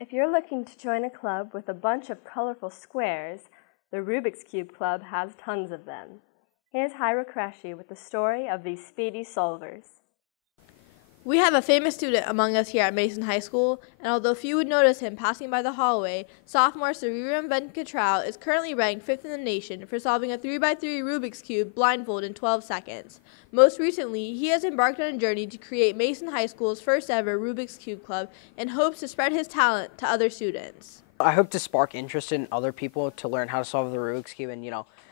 If you're looking to join a club with a bunch of colorful squares, the Rubik's Cube Club has tons of them. Here's Hyra Qureshi with the story of these speedy solvers. We have a famous student among us here at Mason High School, and although few would notice him passing by the hallway, sophomore Sariram Venkatrao is currently ranked 5th in the nation for solving a 3x3 Rubik's Cube blindfold in 12 seconds. Most recently, he has embarked on a journey to create Mason High School's first ever Rubik's Cube Club and hopes to spread his talent to other students. I hope to spark interest in other people to learn how to solve the Rubik's Cube, and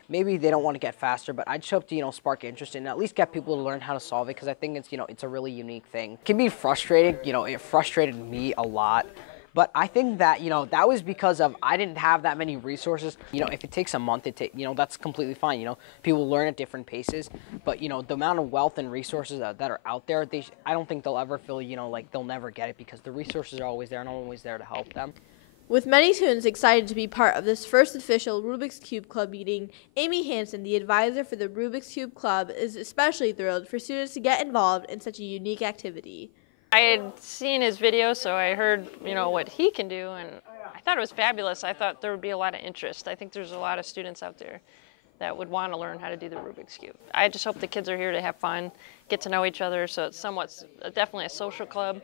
maybe they don't want to get faster, but I just hope to spark interest and at least get people to learn how to solve it, because I think it's it's a really unique thing. It can be frustrating, it frustrated me a lot, but I think that that was because of I didn't have that many resources. If it takes a month, that's completely fine. People learn at different paces, but the amount of wealth and resources that are out there, I don't think they'll ever feel like they'll never get it, because the resources are always there and always there to help them. With many students excited to be part of this first official Rubik's Cube Club meeting, Amy Hansen, the advisor for the Rubik's Cube Club, is especially thrilled for students to get involved in such a unique activity. I had seen his video, so I heard, what he can do, and I thought it was fabulous. I thought there would be a lot of interest. I think there's a lot of students out there that would want to learn how to do the Rubik's Cube. I just hope the kids are here to have fun, get to know each other, so it's definitely a social club,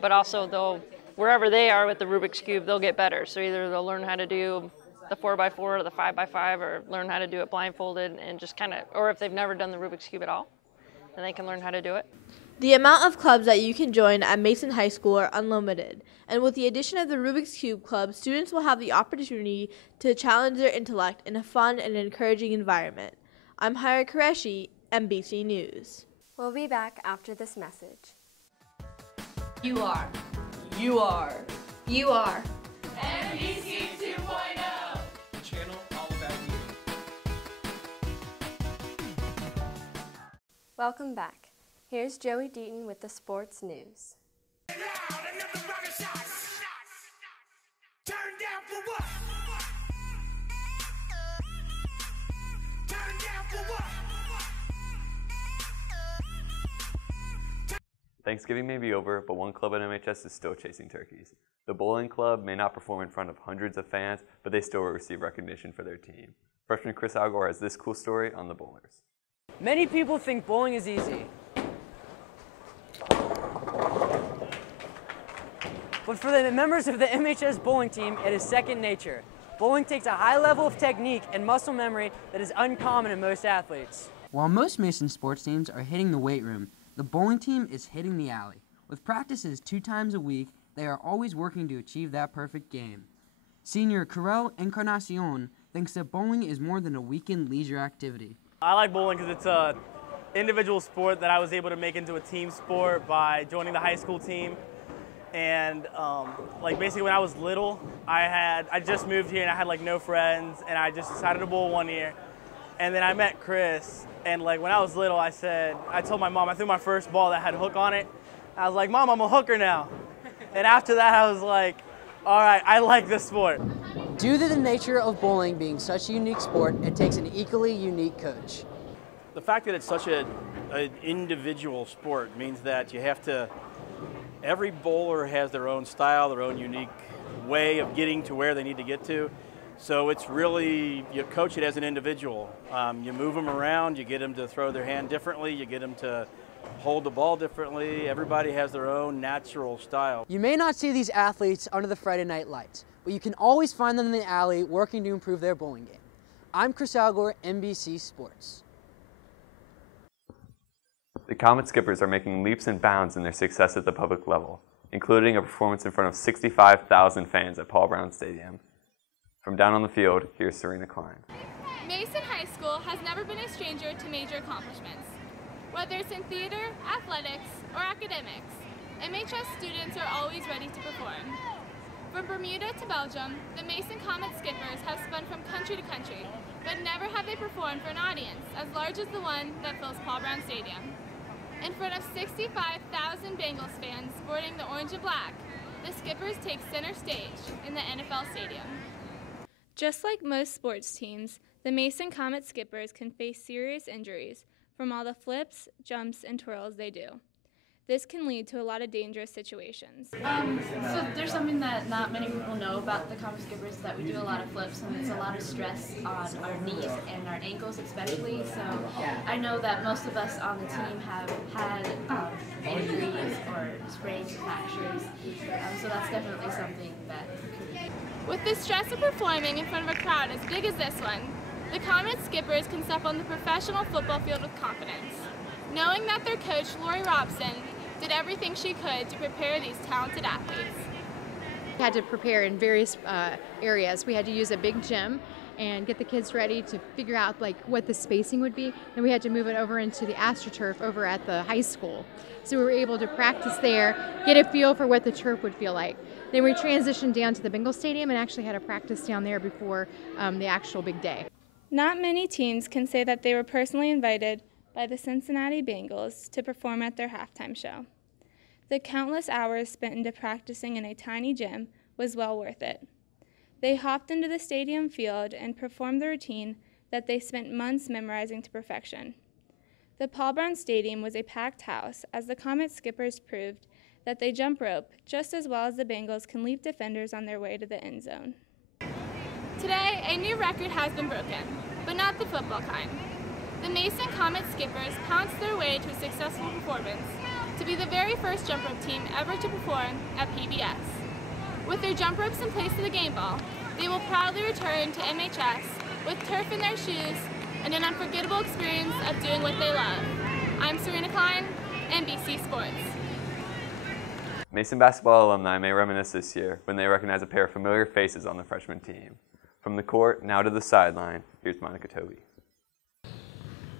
but also wherever they are with the Rubik's Cube, they'll get better. So either they'll learn how to do the 4x4 or the 5x5, or learn how to do it blindfolded, and just or if they've never done the Rubik's Cube at all, then they can learn how to do it. The amount of clubs that you can join at Mason High School are unlimited, and with the addition of the Rubik's Cube Club, students will have the opportunity to challenge their intellect in a fun and encouraging environment. I'm Hyra Qureshi, MBC News. We'll be back after this message. You are. You are. You are. MBC 2.0. The channel all about you. Welcome back. Here's Joey Deaton with the sports news. Thanksgiving may be over, but one club at MHS is still chasing turkeys. The bowling club may not perform in front of hundreds of fans, but they still receive recognition for their team. Freshman Chris Algor has this cool story on the bowlers. Many people think bowling is easy. But for the members of the MHS bowling team, it is second nature. Bowling takes a high level of technique and muscle memory that is uncommon in most athletes. While most Mason sports teams are hitting the weight room, the bowling team is hitting the alley. With practices 2 times a week, they are always working to achieve that perfect game. Senior Carel Encarnacion thinks that bowling is more than a weekend leisure activity. I like bowling because it's an individual sport that I was able to make into a team sport by joining the high school team. And basically when I was little, I just moved here and I had no friends, and I just decided to bowl one year. And then I met Chris, and when I was little, I told my mom, I threw my first ball that had a hook on it. I was like, Mom, I'm a hooker now. And after that, I was like, all right, I like this sport. Due to the nature of bowling being such a unique sport, it takes an equally unique coach. The fact that it's such an individual sport means that every bowler has their own style, their own unique way of getting to where they need to get to. So it's really, you coach it as an individual. You move them around, you get them to throw their hand differently, you get them to hold the ball differently. Everybody has their own natural style. You may not see these athletes under the Friday night lights, but you can always find them in the alley working to improve their bowling game. I'm Chris Algor, MBC Sports. The Comet Skippers are making leaps and bounds in their success at the public level, including a performance in front of 65,000 fans at Paul Brown Stadium. From down on the field, here's Serena Klein. Mason High School has never been a stranger to major accomplishments. Whether it's in theater, athletics, or academics, MHS students are always ready to perform. From Bermuda to Belgium, the Mason Comet Skippers have spun from country to country, but never have they performed for an audience as large as the one that fills Paul Brown Stadium. In front of 65,000 Bengals fans sporting the orange and black, the Skippers take center stage in the NFL stadium. Just like most sports teams, the Mason Comet Skippers can face serious injuries from all the flips, jumps, and twirls they do. This can lead to a lot of dangerous situations. So there's something that not many people know about the common skippers, that we do a lot of flips and it's a lot of stress on our knees and our ankles especially. So I know that most of us on the team have had injuries or sprains or fractures. So that's definitely something that could be. With the stress of performing in front of a crowd as big as this one, the common skippers can step on the professional football field with confidence, knowing that their coach, Lori Robson, did everything she could to prepare these talented athletes. We had to prepare in various areas. We had to use a big gym and get the kids ready to figure out like what the spacing would be. Then we had to move it over into the AstroTurf over at the high school. So we were able to practice there, get a feel for what the turf would feel like. Then we transitioned down to the Bengal Stadium and actually had a practice down there before the actual big day. Not many teams can say that they were personally invited by the Cincinnati Bengals to perform at their halftime show. The countless hours spent into practicing in a tiny gym was well worth it. They hopped into the stadium field and performed the routine that they spent months memorizing to perfection. The Paul Brown Stadium was a packed house as the Comet skippers proved that they jump rope just as well as the Bengals can leap defenders on their way to the end zone. Today, a new record has been broken, but not the football kind. The Mason Comet skippers pounced their way to a successful performance to be the very first jump rope team ever to perform at PBS. With their jump ropes in place of the game ball, they will proudly return to MHS with turf in their shoes and an unforgettable experience of doing what they love. I'm Serena Klein, MBC Sports. Mason basketball alumni may reminisce this year when they recognize a pair of familiar faces on the freshman team. From the court, now to the sideline, here's Monica Toby.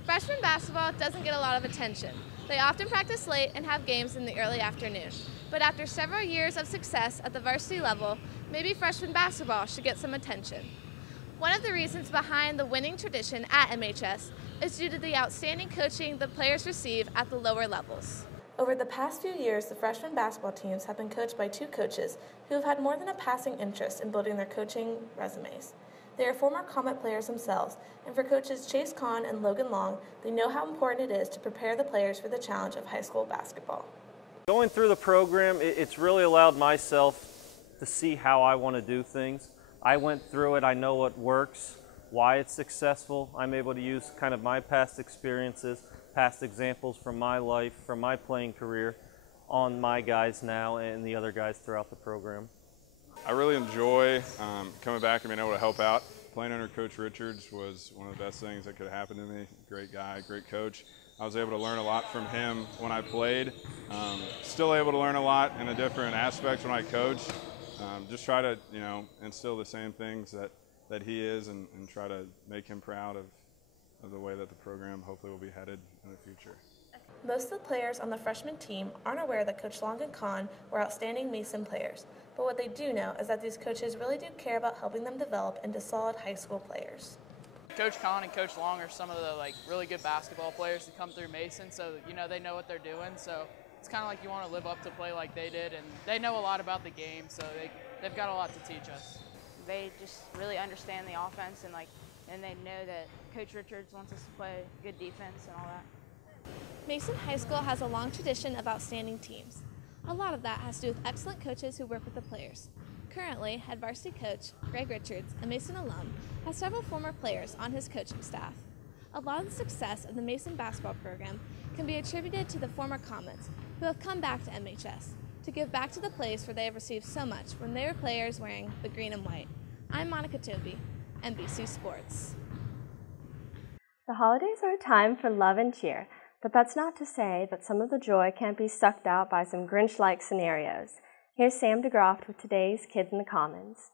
Freshman basketball doesn't get a lot of attention. They often practice late and have games in the early afternoon. But after several years of success at the varsity level, maybe freshman basketball should get some attention. One of the reasons behind the winning tradition at MHS is due to the outstanding coaching the players receive at the lower levels. Over the past few years, the freshman basketball teams have been coached by two coaches who have had more than a passing interest in building their coaching resumes. They are former Comet players themselves, and for coaches Chase Kahn and Logan Long, they know how important it is to prepare the players for the challenge of high school basketball. Going through the program, it's really allowed myself to see how I want to do things. I went through it, I know what works, why it's successful. I'm able to use kind of my past experiences, past examples from my life, from my playing career, on my guys now and the other guys throughout the program. I really enjoy coming back and being able to help out. Playing under Coach Richards was one of the best things that could happen to me. Great guy, great coach. I was able to learn a lot from him when I played. Still able to learn a lot in a different aspects when I coach. Just try to, instill the same things that he is and try to make him proud of the way that the program hopefully will be headed in the future. Most of the players on the freshman team aren't aware that Coach Long and Kahn were outstanding Mason players, but what they do know is that these coaches really do care about helping them develop into solid high school players. Coach Kahn and Coach Long are some of the really good basketball players to come through Mason, so they know what they're doing. So it's kind of like you want to live up to play like they did, and they know a lot about the game, so they've got a lot to teach us. They just really understand the offense and they know that Coach Richards wants us to play good defense and all that. Mason High School has a long tradition of outstanding teams. A lot of that has to do with excellent coaches who work with the players. Currently, head varsity coach Greg Richards, a Mason alum, has several former players on his coaching staff. A lot of the success of the Mason basketball program can be attributed to the former Comets who have come back to MHS to give back to the place where they have received so much when they were players wearing the green and white. I'm Monica Toby, MBC Sports. The holidays are a time for love and cheer, but that's not to say that some of the joy can't be sucked out by some Grinch-like scenarios. Here's Sam DeGroft with today's Kids in the Commons.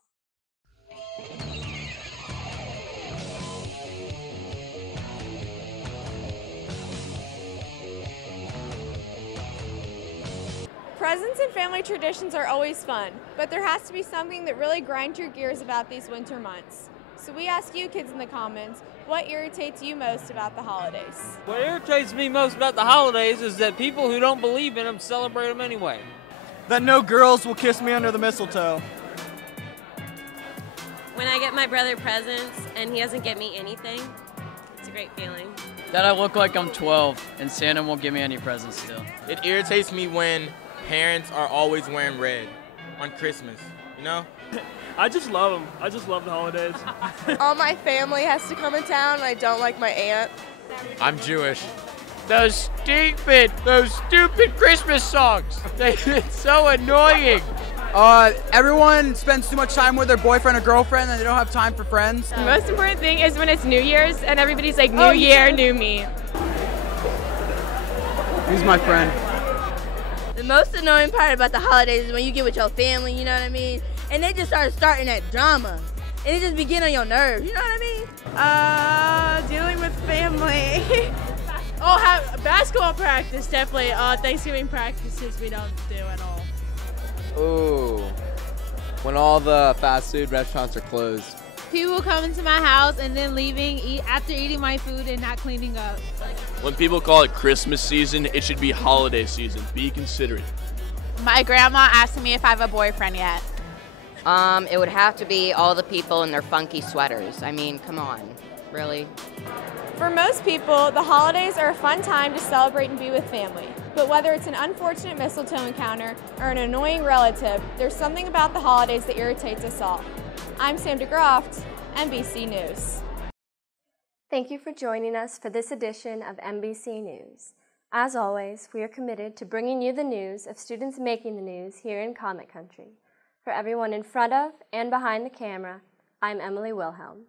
Presents and family traditions are always fun, but there has to be something that really grinds your gears about these winter months. So we ask you kids in the comments, what irritates you most about the holidays? What irritates me most about the holidays is that people who don't believe in them celebrate them anyway. That no girls will kiss me under the mistletoe. When I get my brother presents and he doesn't get me anything, it's a great feeling. That I look like I'm 12 and Santa won't give me any presents still. It irritates me when parents are always wearing red on Christmas, you know? I just love them. I just love the holidays. All my family has to come in town, and I don't like my aunt. I'm Jewish. Those stupid Christmas songs. It's so annoying. Everyone spends too much time with their boyfriend or girlfriend and they don't have time for friends. The most important thing is when it's New Year's and everybody's like, New Year, new me. He's my friend. The most annoying part about the holidays is when you get with your family, you know what I mean? And they just starting that drama. And it just be getting on your nerves, you know what I mean? Dealing with family. Have basketball practice, definitely. Thanksgiving practices we don't do at all. Ooh, when all the fast food restaurants are closed. People coming to my house and then leaving after eating my food and not cleaning up. When people call it Christmas season, it should be holiday season. Be considerate. My grandma asking me if I have a boyfriend yet. It would have to be all the people in their funky sweaters. I mean, come on, really? For most people, the holidays are a fun time to celebrate and be with family. But whether it's an unfortunate mistletoe encounter or an annoying relative, there's something about the holidays that irritates us all. I'm Sam DeGroft, MBC News. Thank you for joining us for this edition of MBC News. As always, we are committed to bringing you the news of students making the news here in Comic Country. For everyone in front of and behind the camera, I'm Emily Wilhelm.